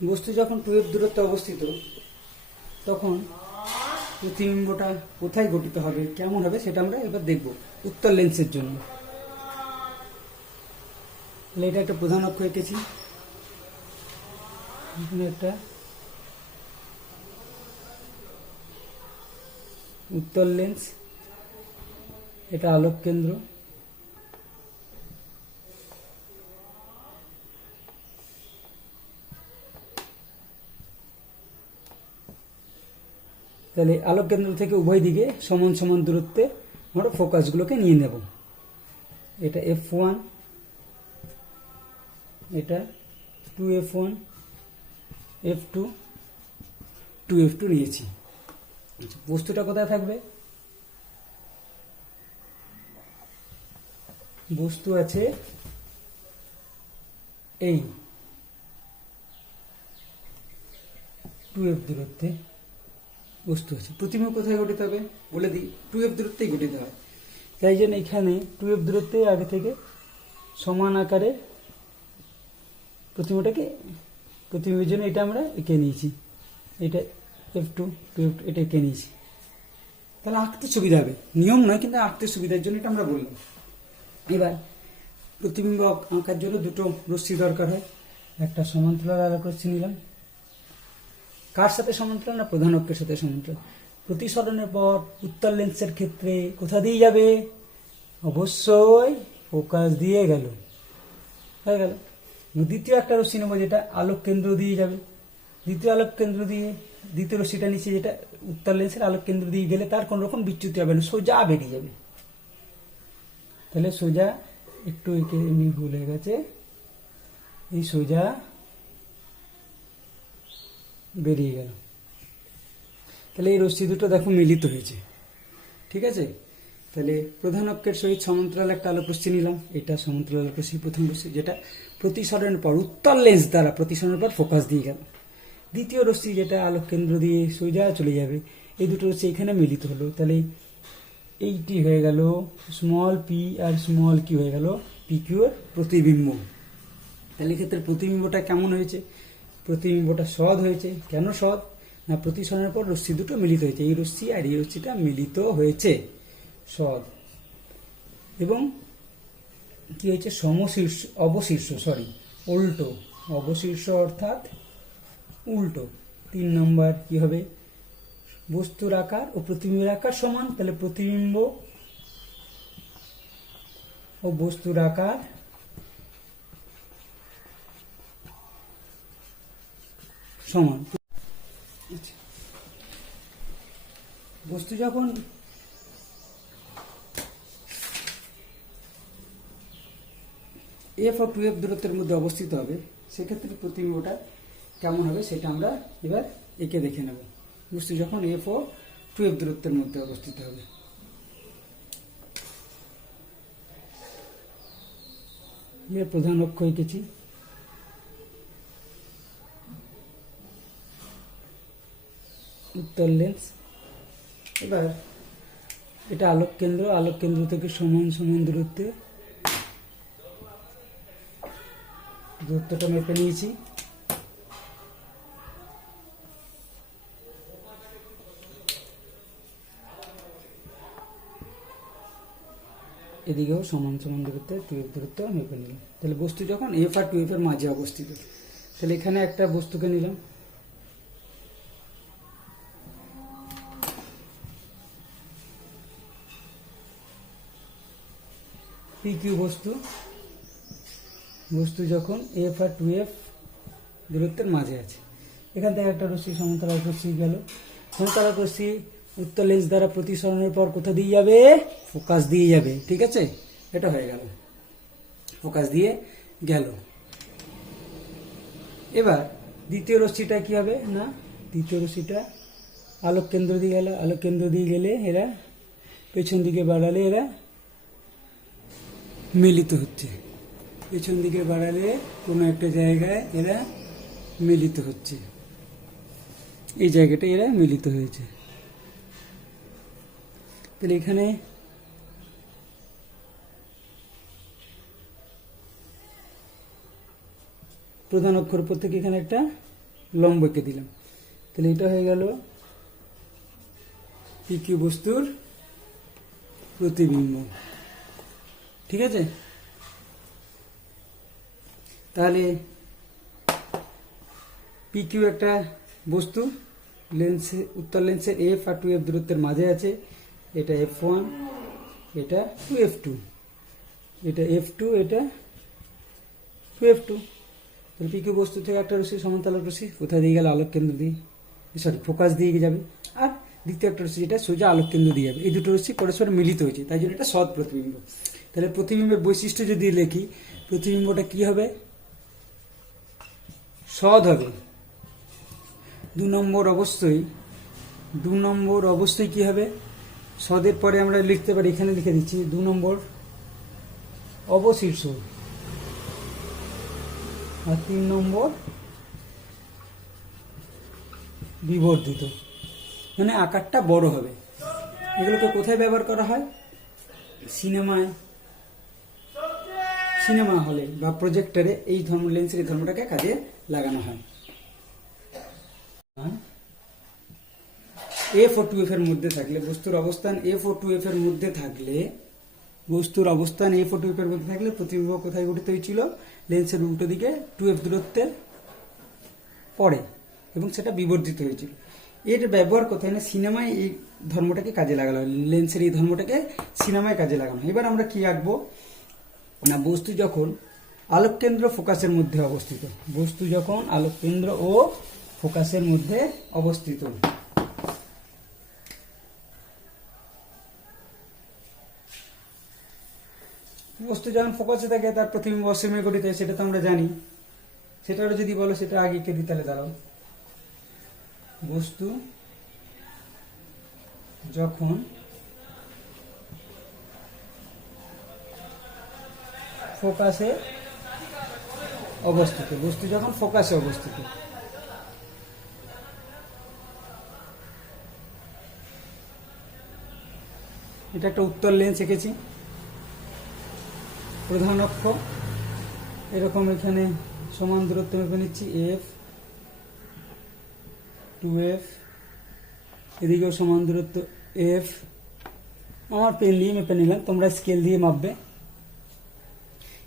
বস্তু যখন 2f দূরত্বে অবস্থিত তখন প্রতিবিম্বটা কোথায় গঠিত হবে, কেমন হবে সেটা আমরা এবার দেখব উত্তর লেন্সের জন্য। তাহলে এটা একটা প্রধান অক্ষ এঁকেছি, এখানে একটা উত্তর লেন্স, এটা আলোক কেন্দ্র, তাহলে আলোক কেন্দ্র থেকে উভয় দিকে সমান সমান দূরত্বে আমরা ফোকাসগুলোকে নিয়ে নেব। এটা f1, এটা 2f1, f2, 2f2 নিয়েছি। বস্তুটা কোথায় থাকবে? বস্তু আছে এই 2f দূরত্বে বস্তু আছে। প্রতিবিম্ব কোথায় গঠিত হবে বলে দিই, 2f দূরত্বেই গঠিত হয়। তাই জন্য এখানে 2f দূরত্বে আগে থেকে সমান আকারে প্রতিবিম্বের জন্য এটা আমরা এঁকে নিয়েছি, এটা f2, 2f2 এটা এঁকে নিয়েছি। তাহলে আঁকতে সুবিধা হবে, নিয়ম নয় কিন্তু আঁকতে সুবিধার জন্য এটা আমরা বললাম। এবার প্রতিবিম্ব আঁকার জন্য দুটো রশ্মি দরকার হয়, একটা সমান্তরাল আলোক রশ্মি নিলাম। কার সাথে সমান্তরাল? না প্রধান অক্ষের সাথে সমান্তরাল। প্রতিসরণের পর উত্তর লেন্সের ক্ষেত্রে কোথা দিয়ে যাবে? অবশ্যই ফোকাস দিয়ে গেল, হয়ে গেল। দ্বিতীয় একটা রশ্মি নেবো যেটা আলোক কেন্দ্র দিয়ে যাবে। দ্বিতীয় রশ্মিটা নিচে যেটা উত্তর লেন্সের আলোক কেন্দ্র দিয়ে গেলে তার কোন রকম বিচ্যুতি হবে না, সোজা বেরিয়ে যাবে। তাহলে সোজা একটু একে এমনি ভুল হয়ে গেছে, এই সোজা বেরিয়ে গেল। তাহলে এই রশ্মি দুটো দেখো মিলিত হয়েছে, ঠিক আছে। তাহলে প্রধান অক্ষের সহিত সমান্তরাল একটা আলোক রশ্মি নিলাম, এটা সমান্তরাল আলোক রশ্মি প্রথম রশ্মি যেটা প্রতিসরণের পর উত্তর লেন্স দ্বারা প্রতিসরণের পর ফোকাস দিয়ে গেল। দ্বিতীয় রশ্মি যেটা আলোক কেন্দ্র দিয়ে সোজা চলে যাবে, এই দুটো রশ্মি এখানে মিলিত হলো। তাহলে এইটি হয়ে গেল small P R small Q হয়ে গেল পি কিউ এর প্রতিবিম্ব। তাহলে এক্ষেত্রে প্রতিবিম্বটা কেমন হয়েছে? প্রতিবিম্বটা সৎ হয়েছে। কেন সৎ? না প্রতিসরণের পর রশ্মি দুটো মিলিত হয়েছে, এই রশ্মি আর এই রশ্মিটা মিলিত হয়েছে, সৎ। এবং কি হয়েছে? উল্টো অবশীর্ষ অর্থাৎ উল্টো। 3 নম্বর কি হবে? বস্তুর আকার ও প্রতিবিম্বের আকার সমান, তাহলে প্রতিবিম্ব ও বস্তুর আকার সমান। বস্তু যখন f ও 2f দূরত্বের মধ্যে অবস্থিত হবে সেক্ষেত্রে প্রতিবিম্বটা কেমন হবে সেটা আমরা এবার এঁকে দেখে নেব। বস্তু যখন f ও 2f দূরত্বের মধ্যে অবস্থিত হবে, এর প্রধান অক্ষ এঁকেছি, উত্তর লেন্স। এবার এটা আলোক কেন্দ্র থেকে সমান সমান দূরত্বটা মেপে নিয়েছি। এদিকেও সমান সমান দূরত্বে 2f দূরত্ব মেপে নিলাম। তাহলে বস্তু যখন f আর 2f এর মাঝে অবস্থিত, তাহলে এখানে একটা বস্তুকে নিলাম, PQ বস্তু যখন f আর 2f দূরত্বের মাঝে আছে। এখান থেকে একটা রশ্মি সমান্তরাল রশ্মি গেল, সমান্তরাল রশ্মি উত্তর লেন্স দ্বারা প্রতিসরণের পর কোথা দিয়ে যাবে? ফোকাস দিয়ে যাবে, ঠিক আছে। এটা হয়ে গেল, ফোকাস দিয়ে গেল। এবার দ্বিতীয় রশ্মিটা কি হবে? না দ্বিতীয় রশ্মিটা আলোক কেন্দ্র দিয়ে গেল, আলোক কেন্দ্র দিয়ে গেলে এরা পেছন দিকে বাড়ালে এরা মিলিত হচ্ছে, পেছন দিকে বাড়ালে কোনো একটা জায়গায় এরা মিলিত হচ্ছে, এই জায়গাটা এরা মিলিত হয়েছে। তাহলে এখানে প্রধান অক্ষর উপর থেকে এখানে একটা লম্ব এঁকে দিলাম। তাহলে এটা হয়ে গেল পিকিউ বস্তুর প্রতিবিম্ব। ঠিক আছে, তাহলে পিকিউ একটা বস্তু, লেন্সে উত্তল লেন্সের এফ আর 2f দূরত্বের মাঝে আছে। এটা f1, এটা 2f2, এটা f2, এটা 2f2। তাহলে পিকিউ বস্তু থেকে একটা রশ্মি, সমান্তরাল রশ্মি, কোথায় দিয়ে গেল? আলোক কেন্দ্র দিয়ে, সরি ফোকাস দিয়ে যাবে। আর দ্বিতীয় একটা রশ্মি যেটা সোজা আলোক কেন্দ্র দিয়ে যাবে। এই দুটো রশ্মি পরস্পর মিলিত হয়েছে, তাই জন্য এটা সৎ প্রতিবিম্ব। তাহলে প্রতিবিম্বের বৈশিষ্ট্য যদি লিখি, প্রতিবিম্বটা কি হবে? সৎ হবে। 2 নম্বর অবশ্যই কি হবে? সদের পরে আমরা লিখতে পারি, এখানে লিখে দিচ্ছি 2 নম্বর অবশীর্ষ, আর 3 নম্বর বিবর্ধিত, মানে আকারটা বড় হবে। এগুলোকে কোথায় ব্যবহার করা হয়? সিনেমা হলে বা প্রজেক্টরে এই লেন্সের ধর্মটাকে কাজে লাগানো হয়। এফ ও 2f এর মধ্যে থাকলে, বস্তুর অবস্থান এফ ও 2f এর মধ্যে থাকলে, প্রতিবিম্ব কোথায় গঠিত হয়েছিল? লেন্সের উল্টো দিকে 2f দূরত্বে পড়ে, এবং সেটা বিবর্ধিত হয়েছিল। এর ব্যবহার কোথায়? না সিনেমায় এই ধর্মটাকে কাজে লাগানো হয়, লেন্সের এই ধর্মটাকে সিনেমায় কাজে লাগানো হয়। এবার আমরা কি আঁকবো না, বস্তু যখন আলোক কেন্দ্র ফোকাসের মধ্যে অবস্থিত, বস্তু যখন আলোক কেন্দ্র ও ফোকাসের মধ্যে অবস্থিত, বস্তু যখন ফোকাসে থাকে তার প্রতিবিম্ব অসীমে গঠিত হয়, সেটা তো আমরা জানি। সেটা যদি বলো, সেটা আগে কে দিই, তাহলে দাঁড়াও। বস্তু যখন ফোকাসে অবস্থিত, এটা একটা উত্তল লেন্স এঁকেছি। প্রধান অক্ষ এরকম, এখানে সমান দূরত্ব মেপে নিচ্ছি, এফ 2f, এদিকেও সমান দূরত্ব এফ। আমার পেন দিয়ে মেপে নিলাম, তোমরা স্কেল দিয়ে মাপবে।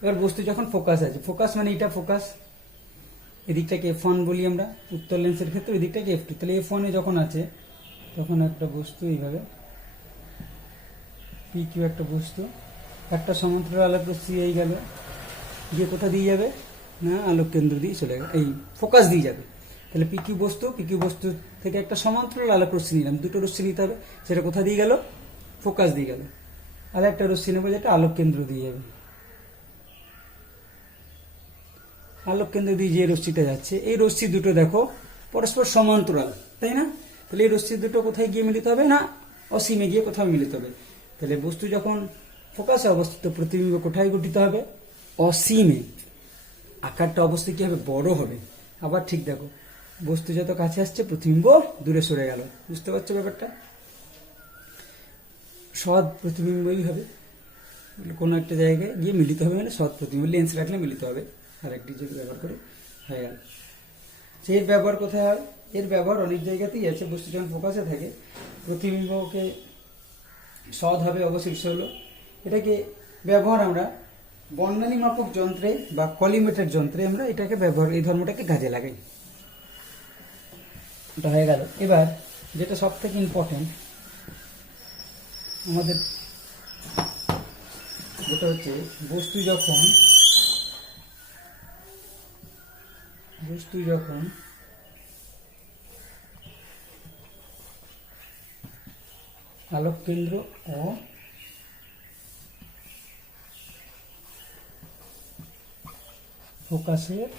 এবার বস্তু যখন ফোকাস আছে, ফোকাস মানে এটা ফোকাস, এদিকটাকে f1 বলি আমরা উত্তল লেন্সের ক্ষেত্রে, এদিকটাকে f2। তাহলে f1 এ যখন আছে, তখন একটা বস্তু এইভাবে, PQ একটা বস্তু, একটা সমান্তরাল আলোক রশ্মি এই গেল, গিয়ে কোথা দিয়ে যাবে? না আলোক কেন্দ্র দিয়ে চলে গেল, এই ফোকাস দিয়ে যাবে। তাহলে পিকিউ বস্তু থেকে একটা সমান্তরাল আলোক রশ্মি নিলাম, দুটো রশ্মি নিতে হবে, সেটা কোথা দিয়ে গেল? ফোকাস দিয়ে গেল। আর একটা রশ্মি নেবো যেটা আলোক কেন্দ্র দিয়ে যাবে। আলোক কেন্দ্র দিয়ে যে রশ্মিটা যাচ্ছে, এই রশ্মি দুটো দেখো পরস্পর সমান্তরাল, তাই না? তাহলে এই রশ্মি দুটো কোথায় গিয়ে মিলিত হবে? না অসীমে গিয়ে কোথাও মিলিত হবে। তাহলে বস্তু যখন ফোকাসে অবস্থিত, প্রতিবিম্ব কোথায় গঠিত হবে? অসীমে। আকারটা অবশ্যই কি হবে? বড় হবে। আবার ঠিক দেখো, বস্তু যত কাছে আসছে, প্রতিবিম্ব দূরে সরে গেল। বুঝতে পারছো ব্যাপারটা? সৎ প্রতিবিম্বই হবে, কোনো একটা জায়গায় গিয়ে মিলিত হবে, মানে সৎ প্রতিবিম্ব। লেন্স রাখলে মিলিত হবে, আর একটি যদি ব্যবহার করে হয়ে গেল। এর ব্যবহার কোথায় হয়? এর ব্যবহার অনেক জায়গাতেই আছে। বস্তু যখন ফোকাসে থাকে, প্রতিবিম্বকে সৎ হবে, অবশিষ্ট হলো। এটাকে ব্যবহার আমরা বর্ণালী মাপক যন্ত্রে বা কলিমেটার যন্ত্রে আমরা এটাকে ব্যবহার, এই ধর্মটাকে কাজে লাগাই। এটা হয়ে গেল। এবার যেটা সব থেকে ইম্পর্টেন্ট আমাদের, যেটা হচ্ছে বস্তু যখন আলোক কেন্দ্র ও ফোকাসের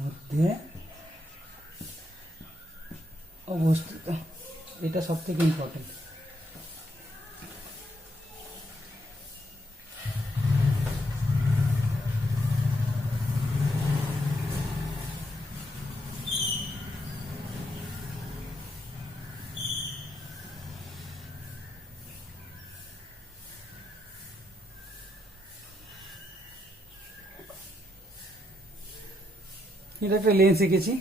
মধ্যে অবস্থিত, এটা সব থেকে ইম্পর্টেন্ট। এটা একটা লেন্স এঁকেছি,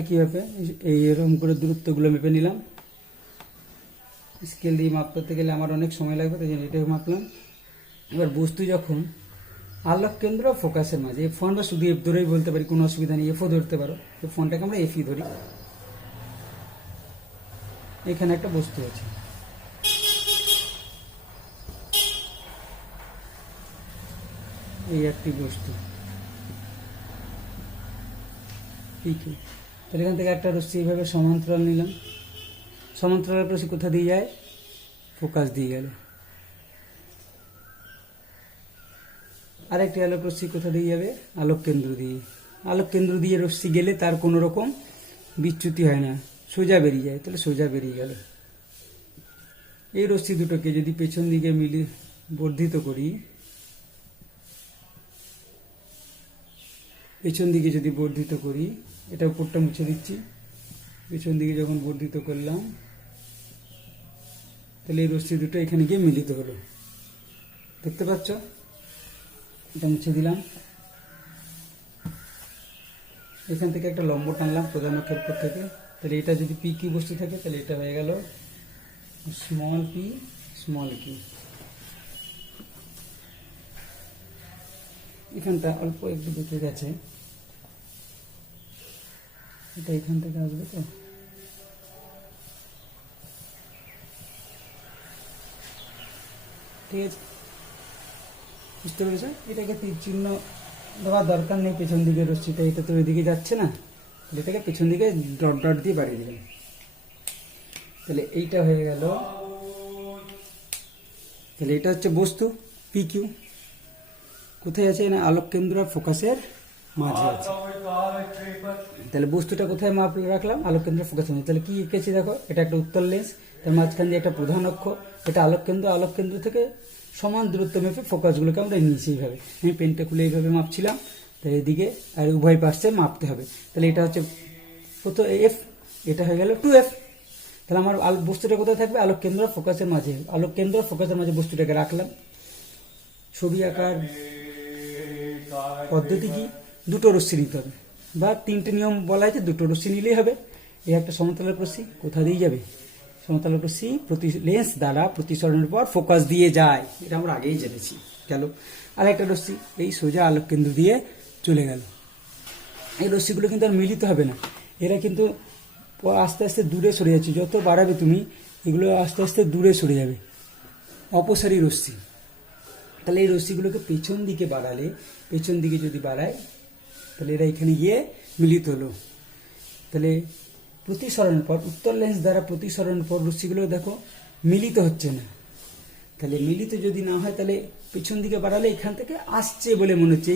একইভাবে এই এরকম করে দূরত্বগুলো মেপে নিলাম। স্কেল দিয়ে মাপ করতে গেলে আমার অনেক সময় লাগবে, তাই জন্য এটাকে মাপলাম। এবার বস্তু যখন আলোক কেন্দ্র ফোকাসের মাঝে, এফ ফোনটা শুধু এফ ধরেই বলতে পারি, কোনো অসুবিধা নেই, এফও ধরতে পারো, এই ফোনটাকে আমরা এফই ধরি। এখানে একটা বস্তু আছে, এই একটি বস্তু পিকিউ। তাহলে এখান থেকে একটা রশ্মি এইভাবে সমান্তরাল নিলাম, সমান্তরাল রশ্মি কোথা দিয়ে যায়, ফোকাস দিয়ে গেল। আরেকটি আলোক রশ্মি কোথা দিয়ে যাবে, আলোক কেন্দ্র দিয়ে। আলোক কেন্দ্র দিয়ে রশ্মি গেলে তার কোনো রকম বিচ্যুতি হয় না, সোজা বেরিয়ে যায়, তাহলে সোজা বেরিয়ে গেল। এই রশ্মি দুটোকে যদি পেছন দিকে বর্ধিত করি, পেছন দিকে যদি বর্ধিত করি, এটা উপরটা মুছে দিচ্ছি, পেছন দিকে যখন বর্ধিত করলাম, তাহলে এই রশ্মি দুটো এখানে গিয়ে মিলিত হলো, দেখতে পাচ্ছ? এটা মুছে দিলাম। এখান থেকে একটা লম্ব টানলাম প্রধান অক্ষের উপর থেকে, তাহলে এটা যদি পি কিউ বস্তু থাকে, তাহলে এটা হয়ে গেল স্মল পি স্মল কিউ। এখানটা অল্প একটু বেঁকে গেছে, এটা এখান থেকে আসবে তো, ঠিক আছে, বুঝতে পেরেছো? এটাকে তীর চিহ্ন দেওয়ার দরকার নেই, পেছন দিকে রশ্মিটা, এটা তো ওইদিকে যাচ্ছে না, তাহলে এটাকে পেছন দিকে ডট ডট দিয়ে বাড়িয়ে দিলাম। তাহলে এইটা হয়ে গেল, তাহলে এটা হচ্ছে বস্তু পি কিউ, কোথায় আছে না, আলোক কেন্দ্র আর ফোকাসের মাঝে আছে। তাহলে বস্তুটা কোথায় মাপ রাখলাম, আলোক কেন্দ্র ফোকাসের মাঝে। তাহলে কি এঁকেছি দেখো, এটা একটা উত্তল লেন্স, তার মাঝখান দিয়ে একটা প্রধান অক্ষ, এটা আলোক কেন্দ্র, আলোক কেন্দ্র থেকে সমান দূরত্ব মেপে ফোকাসগুলোকে আমরা নিয়েছি এইভাবে। আমি পেনটা খুলে এইভাবে মাপছিলাম, তাহলে এদিকে আর উভয় পাশে মাপতে হবে। তাহলে এটা হচ্ছে কত এফ, এটা হয়ে গেল 2f। তাহলে আমার বস্তুটা কোথায় থাকবে, আলোক কেন্দ্র ফোকাসের মাঝে। আলোক কেন্দ্র ফোকাসের মাঝে বস্তুটাকে রাখলাম। ছবি আঁকার পদ্ধতি কি, দুটো রশ্মি নিতে হবে, বা তিনটে নিয়ম বলা হয়েছে, দুটো রশ্মি নিলেই হবে। এই একটা সমতলের রশ্মি কোথা দিয়ে যাবে, সমতলের রশ্মি প্রতি লেন্স দ্বারা প্রতিসরণের পর ফোকাস দিয়ে যায়, এটা আমরা আগেই জেনেছি। গেল আর একটা রশ্মি এই সোজা আলোক কেন্দ্র দিয়ে চলে গেল। এই রশ্মিগুলো কিন্তু আর মিলিত হবে না, এরা কিন্তু আস্তে আস্তে দূরে সরে যাচ্ছে, যত বাড়াবে তুমি এগুলো আস্তে আস্তে দূরে সরে যাবে, অপসারী রশ্মি। তাহলে এই রশ্মিগুলোকে পেছন দিকে বাড়ালে, পেছন দিকে যদি বাড়ায়, তাহলে এরা এখানে গিয়ে মিলিত হলো। তাহলে প্রতিসরণের পর, উত্তর লেন্স দ্বারা প্রতিসরণের পর রশ্মিগুলো দেখো মিলিত হচ্ছে না। তাহলে মিলিত যদি না হয়, তাহলে পেছন দিকে বাড়ালে এখান থেকে আসছে বলে মনে হচ্ছে।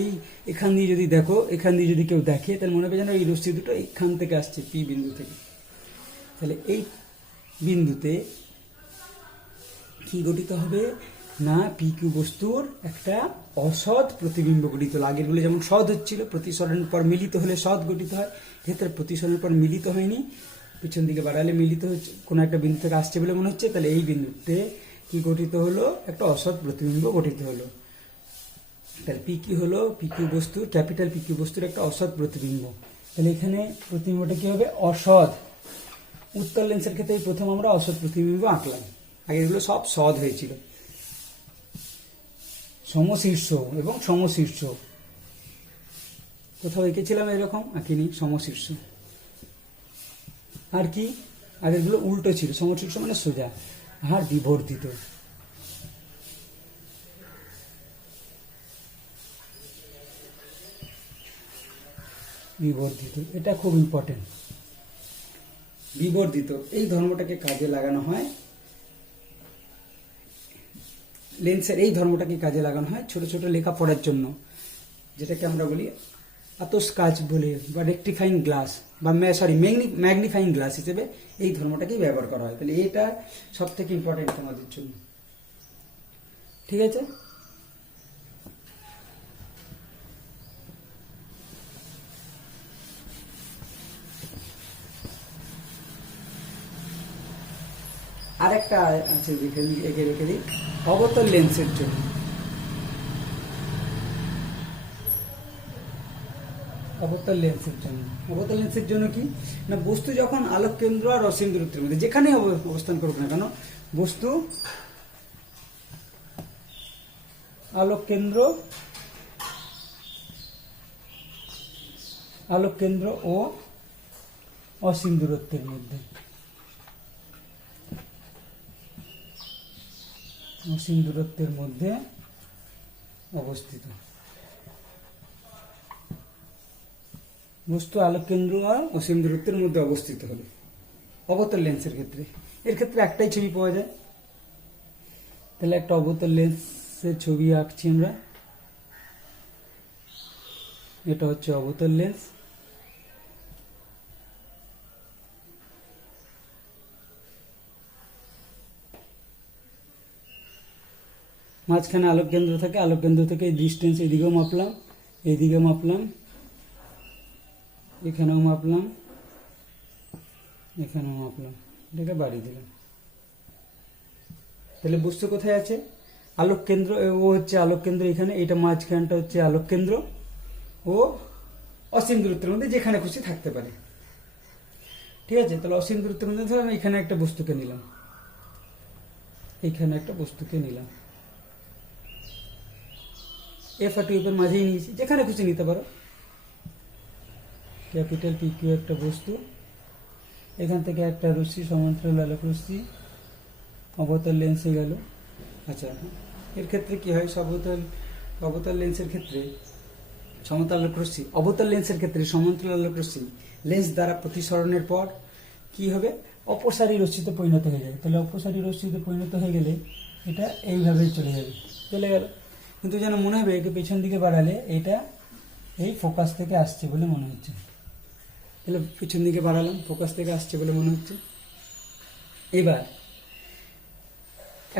এখান দিয়ে যদি দেখো, এখান দিয়ে যদি কেউ দেখে, তাহলে মনে হবে যেন এই রশ্মি দুটো এখান থেকে আসছে, পি বিন্দু থেকে। তাহলে এই বিন্দুতে কি গঠিত হবে না, পি কিউ বস্তুর একটা অসৎ প্রতিবিম্ব গঠিত হলো। আগেরগুলো যেমন সৎ হচ্ছিল, প্রতিসরণের পর মিলিত হলে সৎ গঠিত হয়, ক্ষেত্রে প্রতিসরণের পর মিলিত হয়নি, পিছন দিকে বাড়ালে মিলিত হচ্ছে, কোনো একটা বিন্দু থেকে আসছে বলে মনে হচ্ছে। তাহলে এই বিন্দুতে কি গঠিত হলো, একটা অসৎ প্রতিবিম্ব গঠিত হলো। তাহলে পি কিউ হলো পি কিউ বস্তুর, ক্যাপিটাল পি কিউ বস্তুর একটা অসৎ প্রতিবিম্ব। তাহলে এখানে প্রতিবিম্বটা কি হবে, অসৎ। উত্তর লেন্সের ক্ষেত্রে প্রথম আমরা অসৎ প্রতিবিম্ব আঁকলাম, আগেগুলো সব সৎ হয়েছিল। সমশীর্ষ এবং সমশীর্ষ কোথাও এঁকেছিলাম এরকম, আঁকিনি, সমশীর্ষ। আর কি, আগেরগুলো উল্টো ছিল, সমশীর্ষ মানে সোজা, আর বিবর্ধিত। বিবর্ধিত, এটা খুব ইম্পর্টেন্ট। বিবর্ধিত এই ধর্মটাকে কাজে লাগানো হয়, লেন্সের এই ধর্মটাকে কাজে লাগানো হয় ছোট ছোট লেখাপড়ার জন্য, যেটাকে আমরা বলি আতস কাচ বলে, বা রেকটিফাইং গ্লাস, বা ম্যাগনিফাইং গ্লাস হিসেবে এই ধর্মটাকেই ব্যবহার করা হয়। তাহলে এটা সব থেকে ইম্পর্টেন্ট তোমাদের জন্য, ঠিক আছে। আরেকটা আছে, একে রেখে দিই অবতল লেন্সের জন্য। অবতল লেন্সের জন্য, অবতল লেন্সের জন্য কি না, বস্তু যখন আলোক কেন্দ্র আর অসীম দূরত্বের মধ্যে যেখানেই অবস্থান করুক না কেন, বস্তু আলোক কেন্দ্র ও অসীম দূরত্বের মধ্যে, অসীম দূরত্বের মধ্যে অবস্থিত, বস্তু আলোক কেন্দ্র আর অসীম দূরত্বের মধ্যে অবস্থিত হবে অবতল লেন্সের ক্ষেত্রে। এর ক্ষেত্রে একটাই ছবি পাওয়া যায়, তাহলে একটা অবতল লেন্সের ছবি আঁকছি আমরা। এটা হচ্ছে অবতল লেন্স, মাঝখানে আলোক কেন্দ্র থাকে, আলোক কেন্দ্র থেকে এই ডিস্টেন্স এদিকেও মাপলাম, এইদিকে মাপলাম, এখানেও মাপলাম, এখানেও মাপলাম, এটাকে বাড়িয়ে দিলাম। তাহলে বস্তু কোথায় আছে, আলোক কেন্দ্র, ও হচ্ছে আলোক কেন্দ্র এখানে, এটা মাঝখানটা হচ্ছে আলোক কেন্দ্র ও অসীম দূরত্বের মধ্যে যেখানে খুশি থাকতে পারে। ঠিক আছে, তাহলে অসীম দূরত্বের মধ্যে ধর আমি এখানে একটা বস্তুকে নিলাম, এখানে একটা বস্তুকে নিলাম, এফ আর টিউবের মাঝেই নিয়েছি, যেখানে খুশি নিতে পারো। ক্যাপিটাল পি কিউ একটা বস্তু, এখান থেকে একটা রশ্মি, সমান্তরাল আলোক রশ্মি অবতল লেন্সে গেল। আচ্ছা, এর ক্ষেত্রে কি হয়, অবতল লেন্সের ক্ষেত্রে সমান্তরাল আলোক রশ্মি, অবতল লেন্সের ক্ষেত্রে সমান্তরাল আলোক রশ্মি লেন্স দ্বারা প্রতিসরণের পর কি হবে, অপসারী রশ্মিতে পরিণত হয়ে যাবে। তাহলে অপসারী রশ্মিতে পরিণত হয়ে গেলে এটা এইভাবেই চলে যাবে, চলে গেল। কিন্তু যেন মনে হবে একে পেছন দিকে বাড়ালে এটা এই ফোকাস থেকে আসছে বলে মনে হচ্ছে, তাহলে পিছন দিকে বাড়ালাম, ফোকাস থেকে আসছে বলে মনে হচ্ছে। এবার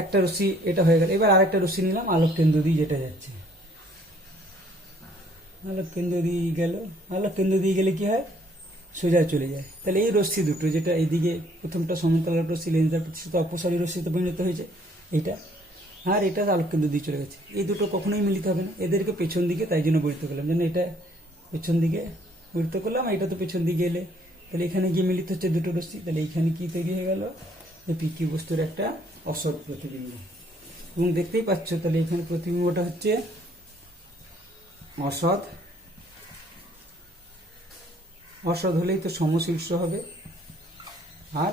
একটা রশ্মি এটা হয়ে গেল, এবার আরেকটা রশ্মি নিলাম আলোক কেন্দ্র দিয়ে, যেটা যাচ্ছে আলোক কেন্দ্র দিয়ে গেল, আলোক কেন্দ্র দিয়ে গেলে কি হয়, সোজা চলে যায়। তাহলে এই রশ্মি দুটো, যেটা এইদিকে প্রথমটা সমান্তরাল আলোক রশ্মি লেন্স দ্বারা প্রতিসরিত অপসারী রশ্মিতে পরিণত হয়েছে, এটা আর এটা আলোক কেন্দ্র দিয়ে চলে গেছে, এই দুটো কখনোই মিলিত হবে না, এদেরকে পেছন দিকে তাই জন্য বর্ধিত করলাম, যেন এটা পেছন দিকে বর্ধিত করলাম, এটা তো পেছন দিকে এলে, তাহলে এখানে গিয়ে মিলিত হচ্ছে দুটো রশ্মি, তাহলে এইখানে কি তৈরি হয়ে গেল, পিকিউ বস্তুর একটা অসৎ প্রতিবিম্ব। এবং দেখতেই পাচ্ছ তাহলে এখানে প্রতিবিম্বটা হচ্ছে অসৎ, অসৎ হলেই তো সমশীর্ষ হবে, আর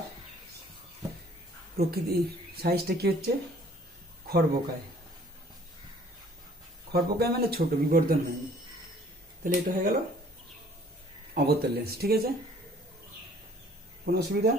প্রকৃতি সাইজটা কি হচ্ছে, খর্বকায়, খর্বকায় মানে ছোট, বিবর্ধন হয়নি। তাহলে এটা হয়ে গেল অবতল লেন্স। ঠিক আছে, কোনো অসুবিধা?